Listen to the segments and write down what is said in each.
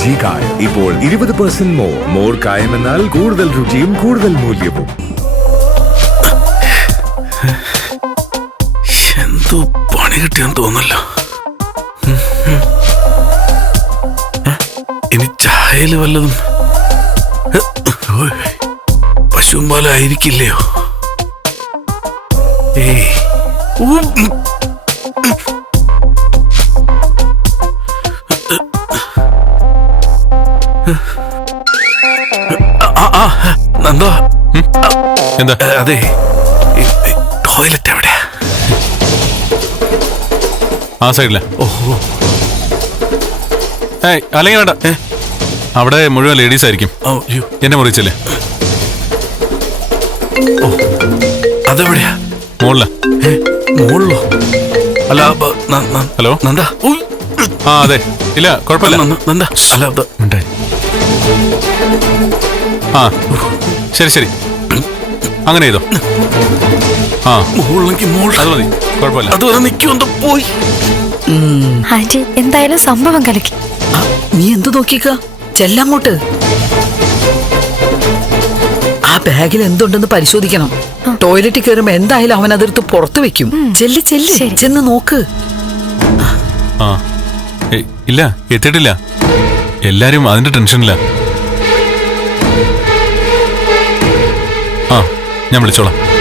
G കായം ഇപ്പോൾ ഇരുപത് പെർസെന്റ് മോർ മോർ കായം എന്നാൽ കൂടുതൽ രുചിയും കൂടുതൽ മൂല്യവും. എന്തോ പണി കിട്ടിയാൻ തോന്നല്ല ഇനി ചായയിൽ വല്ലതും? ഓയ്, ഏയ്. നന്ദ എന്താ? അതെ ടോയ്ലറ്റ് എവിടെ ആ സൈഡിലെ. ഓഹോ ഏയ് അല്ലെങ്കിൽ വേണ്ട? അവിടെ മുഴുവൻ ലേഡീസ് ആയിരിക്കും. എന്നെ മുറിച്ചല്ലേ അതെവിടെയാ? മുകളില മുകളിലോ അല്ല ഹലോ? നന്ദാ. ആ അതെ. ഇല്ല കുഴപ്പമില്ല. നന്ദ അല്ല. ആ. ശരി ശരി. അങ്ങനെ ചെയ്തോ. ആ. അത് മതി. കുഴപ്പമില്ല. അതുവരെ നിൽക്കുമെന്തോ പോയി. ആന്റി എന്തായാലും സംഭവം കലക്കി. നീ എന്തു നോക്കിക്ക ചെല്ലങ്ങോട്ട് ആ ബാഗിൽ എന്തുണ്ടെന്ന് പരിശോധിക്കണം. ടോയ്ലറ്റിൽ കയറുമ്പോ എന്തായാലും അവൻ അതെടുത്ത് പുറത്തു വെക്കും. ചെല്ലി ചെല്ലി. ചെന്ന് നോക്ക്. ആ. ഇല്ല എത്തിയിട്ടില്ല. എല്ലാരും അതിന്റെ ടെൻഷനില്ല ആ ഞാൻ വിളിച്ചോളാം.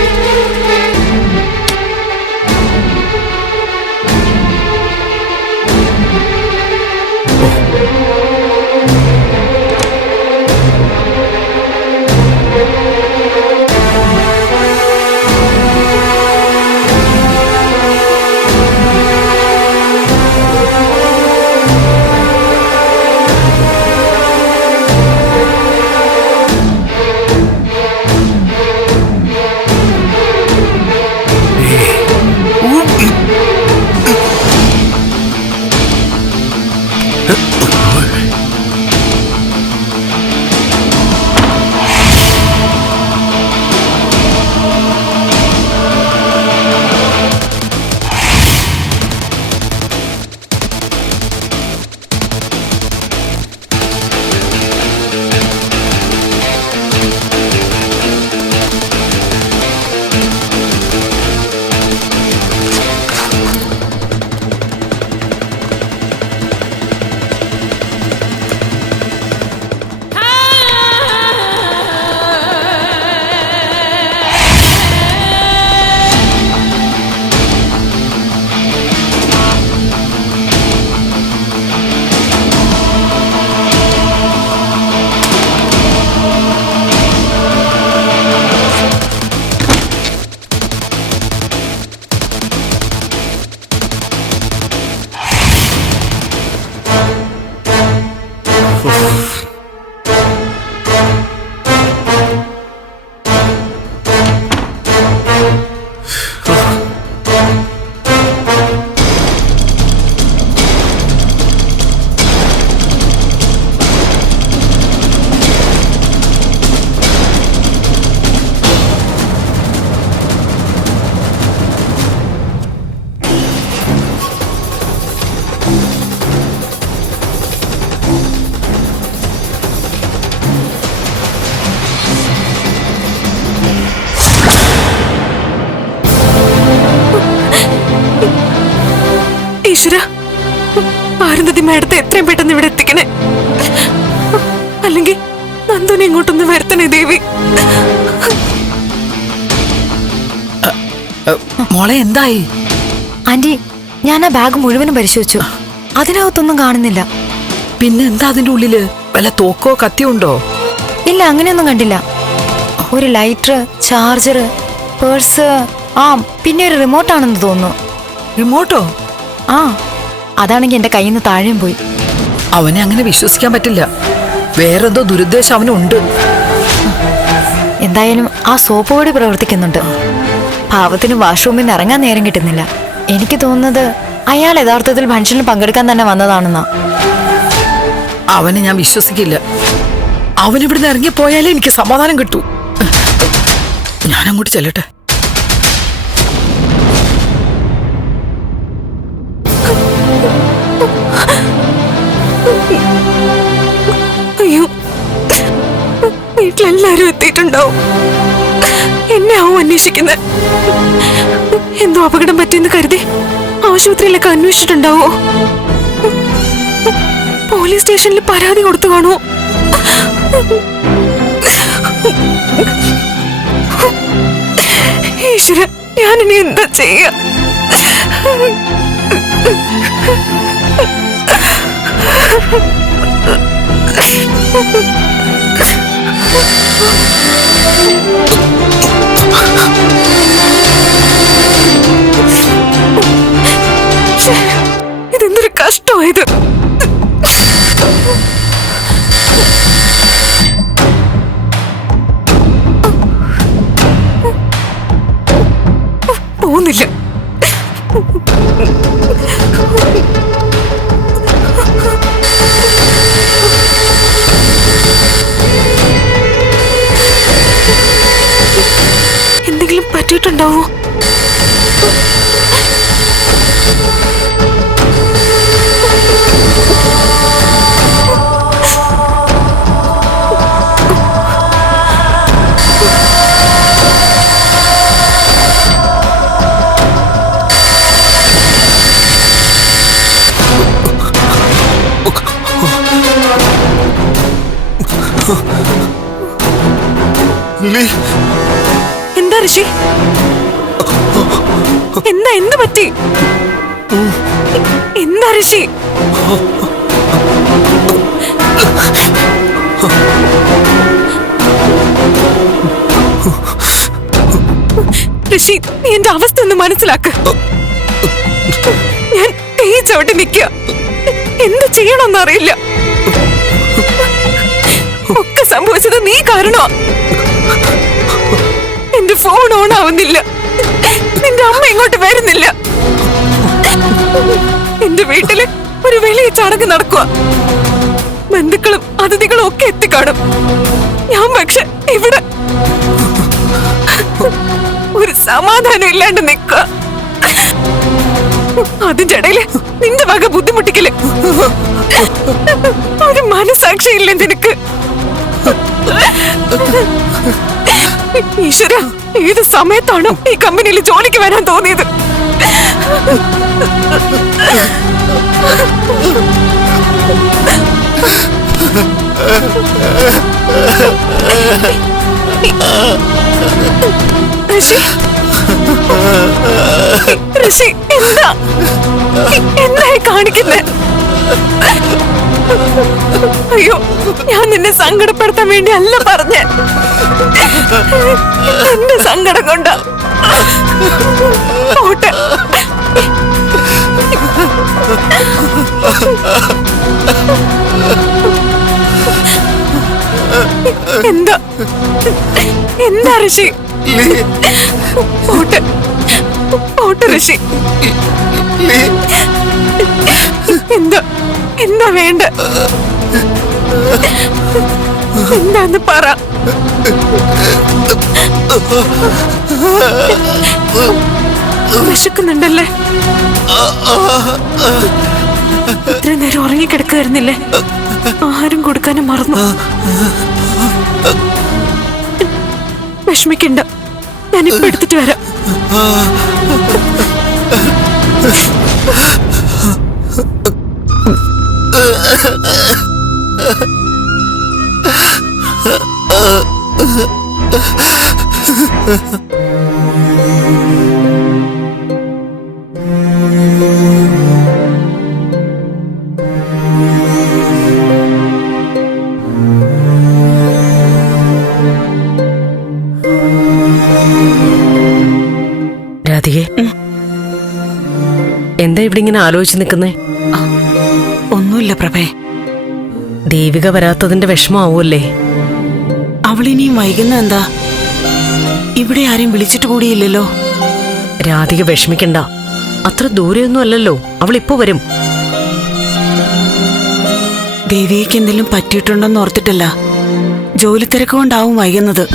നന്ദുനെ ഇങ്ങോട്ടൊന്ന് വരുത്തണേ ദേവി. മോളെ എന്തായി? ആന്റി ഞാൻ ആ ബാഗ് മുഴുവനും പരിശോധിച്ചു. അതിനകത്തൊന്നും കാണുന്നില്ല. പിന്നെ എന്താ അതിന്റെ ഉള്ളിൽ? വല്ല തോക്കോ കത്തിയോ ഉണ്ടോ? ഇല്ല അങ്ങനെയൊന്നും കണ്ടില്ല. ഒരു ലൈറ്റർ ചാർജർ പേഴ്സ് ആ പിന്നെ ഒരു റിമോട്ട് ആണെന്ന് തോന്നുന്നു. റിമോട്ടോ ആ അതാണെങ്കിൽ എന്റെ കയ്യിൽ നിന്ന് താഴെയും പോയി. അവനെ അങ്ങനെ വിശ്വസിക്കാൻ പറ്റില്ല. വേറെന്തോ ദുരുദ്ദേശം അവനുണ്ട്. എന്തായാലും ആ സോപ്പ് പൊടി പ്രവർത്തിക്കുന്നുണ്ട്. പാവത്തിന് വാഷ്റൂമിൽ നിന്ന് ഇറങ്ങാൻ നേരം കിട്ടുന്നില്ല. എനിക്ക് തോന്നുന്നത് അയാൾ യഥാർത്ഥത്തിൽ ഫംഗ്ഷനിൽ പങ്കെടുക്കാൻ തന്നെ വന്നതാണെന്നാ. അവനെ ഞാൻ വിശ്വസിക്കില്ല. അവൻ ഇവിടുന്ന് ഇറങ്ങിപ്പോയാലേ എനിക്ക് സമാധാനം കിട്ടൂ. ഞാൻ അങ്ങോട്ട് ചെല്ലട്ടെ. വീട്ടിലെല്ലാരും എത്തിയിട്ടുണ്ടാവും. എന്നെ ആവും അന്വേഷിക്കുന്നത് എന്തോ അപകടം പറ്റിയെന്ന് കരുതി ആശുപത്രിയിലൊക്കെ അന്വേഷിച്ചിട്ടുണ്ടാവോ? പോലീസ് സ്റ്റേഷനിൽ പരാതി കൊടുത്തു കാണുമോ ഈശ്വര ഇനി എന്താ ചെയ്യാ? 我我。പറ്റിയിട്ടുണ്ടാവോ എന്താ ഋഷി? എന്താ എന്ത് പറ്റി? എന്താ ഋഷി? ഋഷി നീ എന്റെ അവസ്ഥ ഒന്ന് മനസ്സിലാക്ക. ഞാൻ കൈ ചവിട്ടി നിൽക്കുക. എന്ത് ചെയ്യണമെന്ന് അറിയില്ല. ഒക്കെ സംഭവിച്ചത് നീ കാരണോ എന്റെ ഫോൺ ഓൺ ആവുന്നില്ല. നിന്റെ അമ്മ ഇങ്ങോട്ട് വരുന്നില്ല. എന്റെ വീട്ടിൽ ഒരു വലിയ ചടങ്ങ് നടക്കുക ബന്ധുക്കളും അതിഥികളും ഒക്കെ എത്തിക്കാണും. ഞാൻ പക്ഷെ ഇവിടെ ഒരു സമാധാനം ഇല്ലാണ്ട് നിക്ക. അതിന്റെ ഇടയിൽ നിന്റെ വക ബുദ്ധിമുട്ടിക്കൽ. ഒരു മനസാക്ഷിയില്ല നിനക്ക്? ഈശ്വര ഏത് സമയത്താണ് ഈ കമ്പനിയിൽ ജോലിക്ക് വരാൻ തോന്നിയത്? ഋഷി? ഋഷി എന്താ? എന്തായി കാണിക്കുന്നേ? അയ്യോ ഞാൻ നിന്നെ സങ്കടപ്പെടുത്താൻ വേണ്ടി അല്ല പറഞ്ഞ. എന്റെ സങ്കടം കൊണ്ടാ. പോട്ടെ. എന്താ? എന്താ ഋഷി? പോട്ടെ. പോട്ടെ ഋഷി. എന്താ? എന്താ വേണ്ട? എന്താന്ന് പറ. വിശക്കുന്നുണ്ടല്ലേ? ഇത്ര നേരം ഉറങ്ങിക്കിടക്കായിരുന്നില്ലേ ആരും കൊടുക്കാനും മറന്നു. വിഷമിക്കണ്ട. ഞാനിപ്പോ എടുത്തിട്ട് വരാം. രാധികെ എന്താ ഇവിടെ ഇങ്ങനെ ആലോചിച്ച് നിൽക്കുന്നേ? ഒന്നുമില്ല പ്രഭേ. ദേവിക വരാത്തതിന്റെ വിഷമാവൂല്ലേ അവളിനിയും വൈകുന്ന എന്താ? ഇവിടെ ആരെയും വിളിച്ചിട്ട് കൂടിയില്ലല്ലോ. രാധിക വിഷമിക്കണ്ട. അത്ര ദൂരെയൊന്നും അല്ലല്ലോ. അവൾ ഇപ്പൊ വരും. ദേവിക്ക് എന്തെങ്കിലും പറ്റിയിട്ടുണ്ടെന്ന് ഓർത്തിട്ടല്ല. ജോലി തിരക്ക് കൊണ്ടാവും വൈകുന്നത്.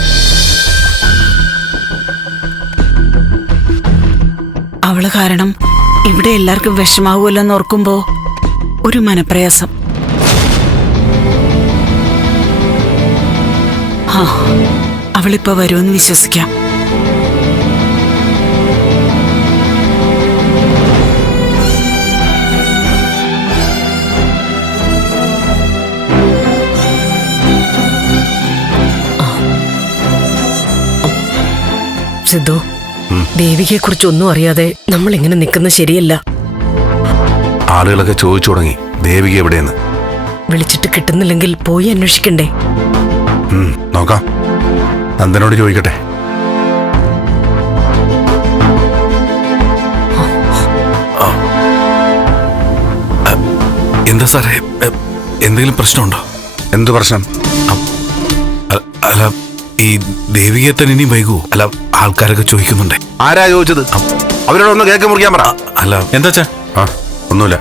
അവൾ കാരണം ഇവിടെ എല്ലാവർക്കും വിഷമാവുമല്ലോ എന്ന് ഓർക്കുമ്പോ ഒരു മനപ്രയാസം. അവളിപ്പോ വരുമെന്ന് വിശ്വസിക്കാം. സിദ്ധു. ദേവികയെ കുറിച്ചൊന്നും അറിയാതെ നമ്മൾ ഇങ്ങനെ നിൽക്കുന്നത് ശരിയല്ല. ആളുകളൊക്കെ ചോദിച്ചു തുടങ്ങി ദേവിക എവിടെയെന്ന്. വിളിച്ചിട്ട് കിട്ടുന്നില്ലെങ്കിൽ പോയി അന്വേഷിക്കണ്ടേ? നോക്കാം. നന്ദനോട് ചോദിക്കട്ടെ. അ, എന്താ സാറേ? എന്തെങ്കിലും പ്രശ്നമുണ്ടോ? എന്ത് പ്രശ്നം? അ- അല്ല ഈ ദേവികയെ തന്നെ ഇനി വൈകൂ? അല്ല ആൾക്കാരൊക്കെ ചോദിക്കുന്നുണ്ടേ. ആരാ ചോദിച്ചത്? അവരോട് ഒന്ന് കേക്ക് മുറിക്കാൻ പറ. അല്ല. എന്താച്ചാ ആ ഒന്നുമില്ല.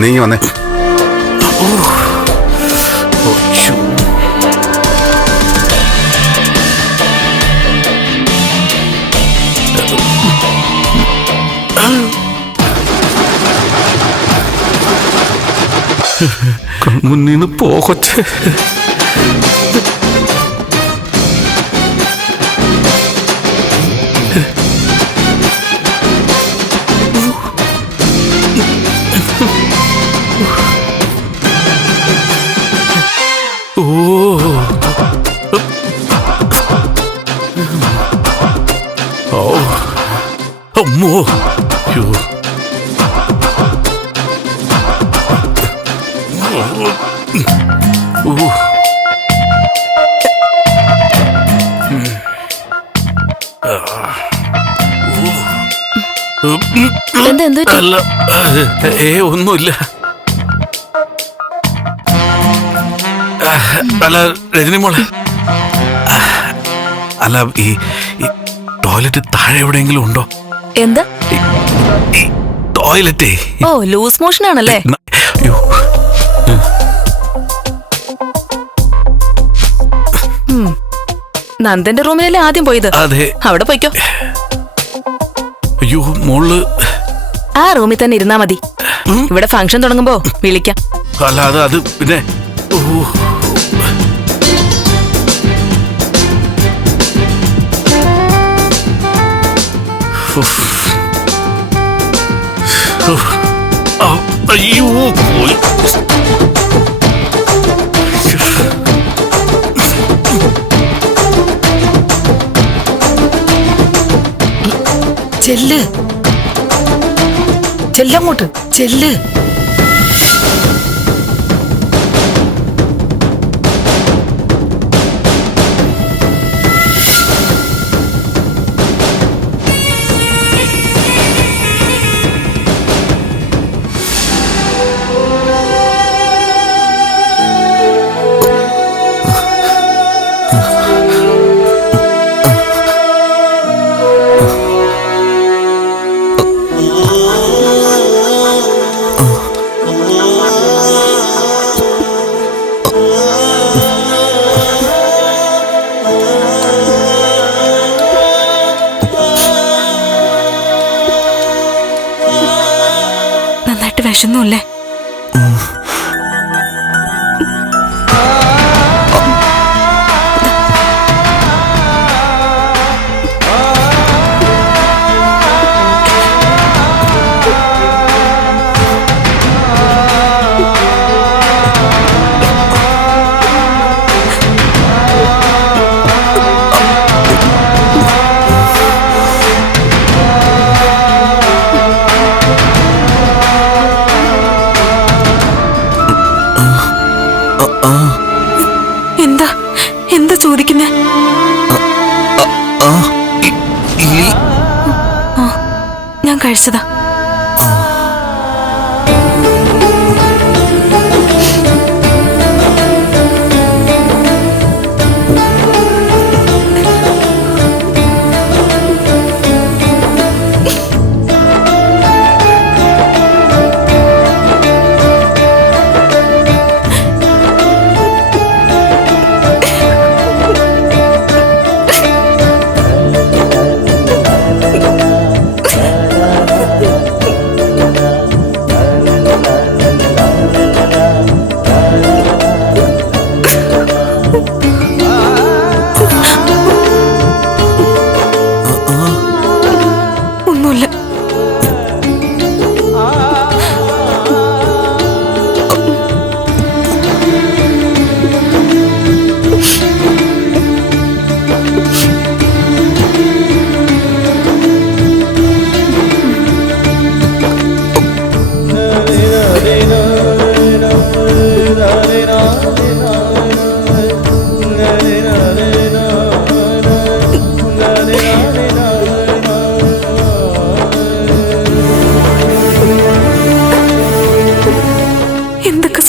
നീങ്ങി വന്നേ. മുന്നിന്ന് പോ Yeah. ഏ ഒന്നുമില്ല. അല്ല രജനി മോളെ. അല്ല ഈ ടോയ്ലറ്റ് താഴെ എവിടെയെങ്കിലും ഉണ്ടോ? എന്താ? ടോയ്ലറ്റേ. ഓ ലൂസ് മോഷൻ ആണല്ലേ നന്ദന്റെ റൂമിലല്ലേ ആദ്യം പോയത്? അതെ. അവിടെ പോയിക്കോ. അയ്യോ മോൾ. ആ റൂമിൽ തന്നെ ഇരുന്നാ മതി. ഇവിടെ ഫംഗ്ഷൻ തുടങ്ങുമ്പോ വിളിക്കാം. അല്ല അത് പിന്നെ അയ്യോ പോയി. ചെല്ല്. ചെല്ലങ്ങോട്ട്. ചെല്ല്. വിശന്നുല്ലേ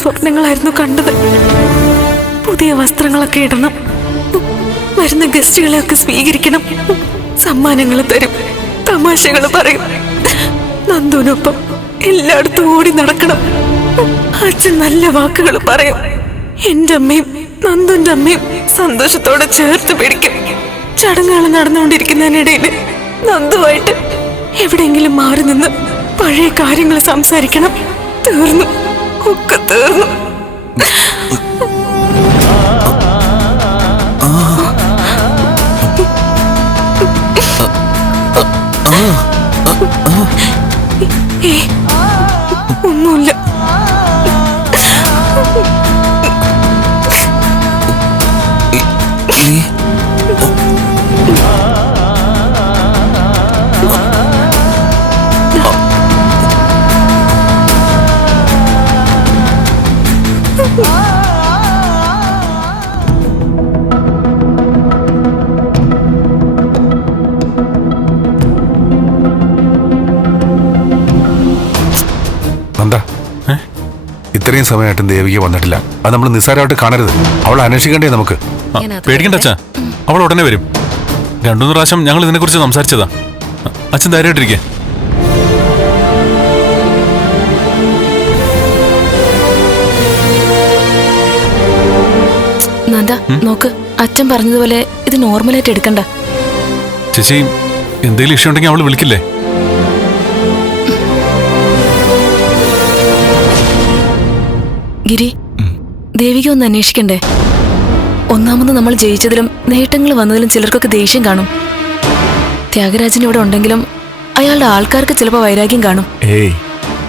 സ്വപ്നങ്ങളായിരുന്നു കണ്ടത്. പുതിയ വസ്ത്രങ്ങളൊക്കെ ഇടണം. വരുന്ന ഗസ്റ്റുകളെയൊക്കെ സ്വീകരിക്കണം. സമ്മാനങ്ങൾ തരും. തമാശകൾ പറയും. നന്ദുവിനൊപ്പം എല്ലായിടത്തും ഓടി നടക്കണം. അച്ഛൻ നല്ല വാക്കുകൾ പറയും. എന്റെ അമ്മയും നന്ദുന്റെ അമ്മയും സന്തോഷത്തോടെ ചേർത്ത് പിടിക്കും. ചടങ്ങുകൾ നടന്നുകൊണ്ടിരിക്കുന്നതിനിടയിൽ നന്ദുവായിട്ട് എവിടെയെങ്കിലും മാറി നിന്ന് പഴയ കാര്യങ്ങൾ സംസാരിക്കണം. തീർന്നു. ഒക്കെ തീർന്നു ഒന്നുമില്ല. സമയമായിട്ടും ദേവിക വന്നിട്ടില്ല. അത് നമ്മൾ നിസ്സാരമായിട്ട് കാണരുത്. അവൾ അന്വേഷിക്കേണ്ടേ നമുക്ക്. പേടിക്കണ്ട അച്ഛാ. അവൾ ഉടനെ വരും. രണ്ടുമൂന്ന് പ്രാവശ്യം ഞങ്ങൾ ഇതിനെക്കുറിച്ച് സംസാരിച്ചതാ. അച്ഛൻ ധൈര്യമായിട്ടിരിക്കേ. നന്ദ നോക്ക് അച്ഛൻ പറഞ്ഞതുപോലെ ഇത് നോർമലായിട്ട് എടുക്കണ്ട. ചേച്ചി എന്തെങ്കിലും ഇഷ്യൂ ഉണ്ടെങ്കിൽ അവൾ വിളിക്കില്ലേ? ഗിരി ദേവിക ഒന്ന് അന്വേഷിക്കണ്ടേ? ഒന്നാമത് നമ്മൾ ജയിച്ചതിലും നേട്ടങ്ങൾ വന്നതിലും ചിലർക്കൊക്കെ ദേഷ്യം കാണും. ത്യാഗരാജൻ ഇവിടെ ഉണ്ടെങ്കിലും അയാളുടെ ആൾക്കാർക്ക് ചിലപ്പോൾ വൈരാഗ്യം കാണും. ഏയ്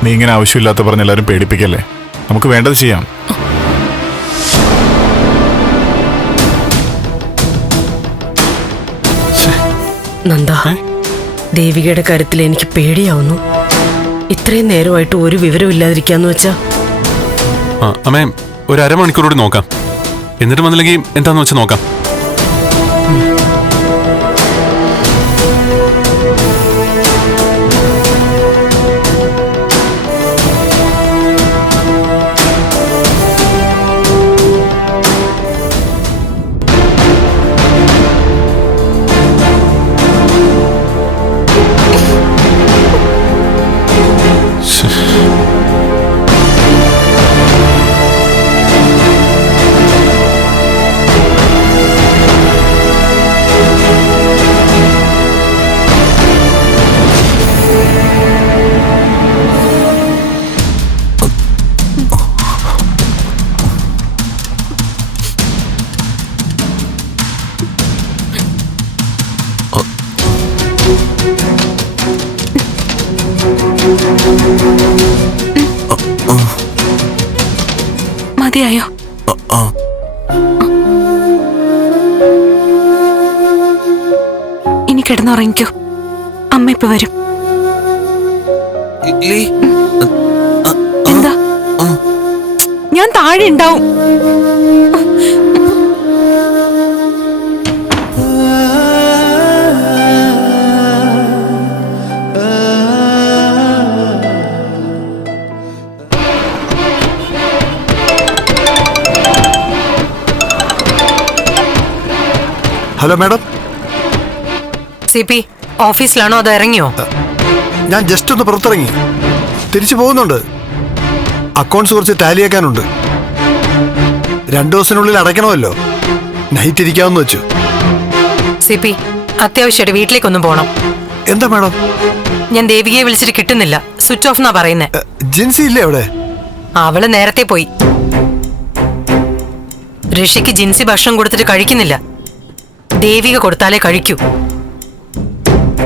നീ ഇങ്ങനെ ആവശ്യമില്ലാത്ത പറഞ്ഞ് എല്ലാവരും പേടിപ്പിക്കല്ലേ? നമുക്ക് വേണ്ടത് ചെയ്യാം. നന്ദ ദേവികയുടെ കാര്യത്തിൽ എനിക്ക് പേടിയാവുന്നു. ഇത്രയും നേരമായിട്ട് ഒരു വിവരമില്ലാതിരിക്കാന്ന് വെച്ചാ അമ്മേ ഒരു അരമണിക്കൂർ കൂടി നോക്കാം. എന്നിട്ട് വന്നില്ലെങ്കിൽ എന്താന്ന് വെച്ചാൽ നോക്കാം. മതിയായോ ഇനി കിടന്നുറങ്ങിക്കോ. അമ്മ ഇപ്പൊ വരും. എന്താ? ഞാൻ താഴെ ഉണ്ടാവും. Hello madam. സി പി ഓഫീസിലാണോ അതോ ഇറങ്ങിയോ? ഞാൻ ജസ്റ്റ് ഒന്ന് പുറത്തിറങ്ങി. തിരിച്ചു പോകുന്നുണ്ട്. അക്കൗണ്ട്സ് കുറച്ച് ടാലിയാക്കാനുണ്ട് രണ്ടു ദിവസത്തിനുള്ളിൽ അടയ്ക്കണമല്ലോ. നൈറ്റ് ഇരിക്കാമെന്ന് വെച്ചു. സി പി അത്യാവശ്യമായിട്ട് വീട്ടിലേക്കൊന്നും പോണം. എന്താ മാഡം? ഞാൻ ദേവികയെ വിളിച്ചിട്ട് കിട്ടുന്നില്ല. സ്വിച്ച് ഓഫ് എന്നാ പറയുന്നേ. ജിൻസി ഇല്ലേ അവിടെ? അവൾ നേരത്തെ പോയി. ഋഷിക്ക് ജിൻസി ഭക്ഷണം കൊടുത്തിട്ട് കഴിക്കുന്നില്ല. ദേവിക കൊടുത്താലേ കഴിക്കൂ.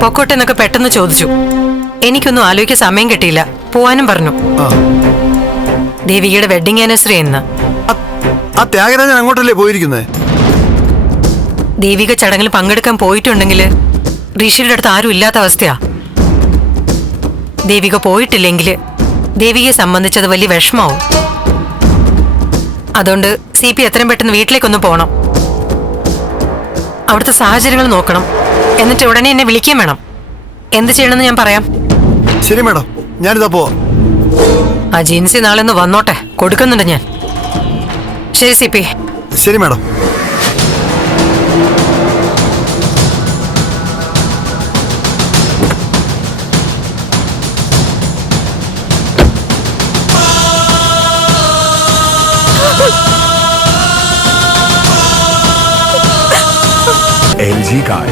പൊക്കോട്ടെ എന്നൊക്കെ പെട്ടെന്ന് ചോദിച്ചു. എനിക്കൊന്നും ആലോചിക്കാൻ സമയം കിട്ടിയില്ല. പോവാനും പറഞ്ഞു. ദേവികയുടെ വെഡിങ് ആനിവേഴ്സറി എന്ന്. ആ ത്യാഗരാജൻ അങ്ങോട്ടല്ലേ പോയിരിക്കുന്നത് ദേവിക ചടങ്ങിൽ പങ്കെടുക്കാൻ പോയിട്ടുണ്ടെങ്കിൽ ഋഷിയുടെ അടുത്ത് ആരും ഇല്ലാത്ത അവസ്ഥയാ. ദേവിക പോയിട്ടില്ലെങ്കിൽ ദേവികയെ സംബന്ധിച്ചത് വലിയ വിഷമാവും അതുകൊണ്ട് സി പി എത്രയും പെട്ടെന്ന് വീട്ടിലേക്കൊന്ന് പോകണം അവിടുത്തെ സാഹചര്യങ്ങൾ നോക്കണം. എന്നിട്ട് ഉടനെ എന്നെ വിളിക്കുകയും വേണം. എന്ത് ചെയ്യണമെന്ന് ഞാൻ പറയാം? ശരി മാഡം. ഞാനിതാ പോവാം. ആ ജീൻസി നാളെ ഒന്ന് വന്നോട്ടെ. കൊടുക്കുന്നുണ്ട് ഞാൻ. ശരി സി പി. ശരി മാഡം.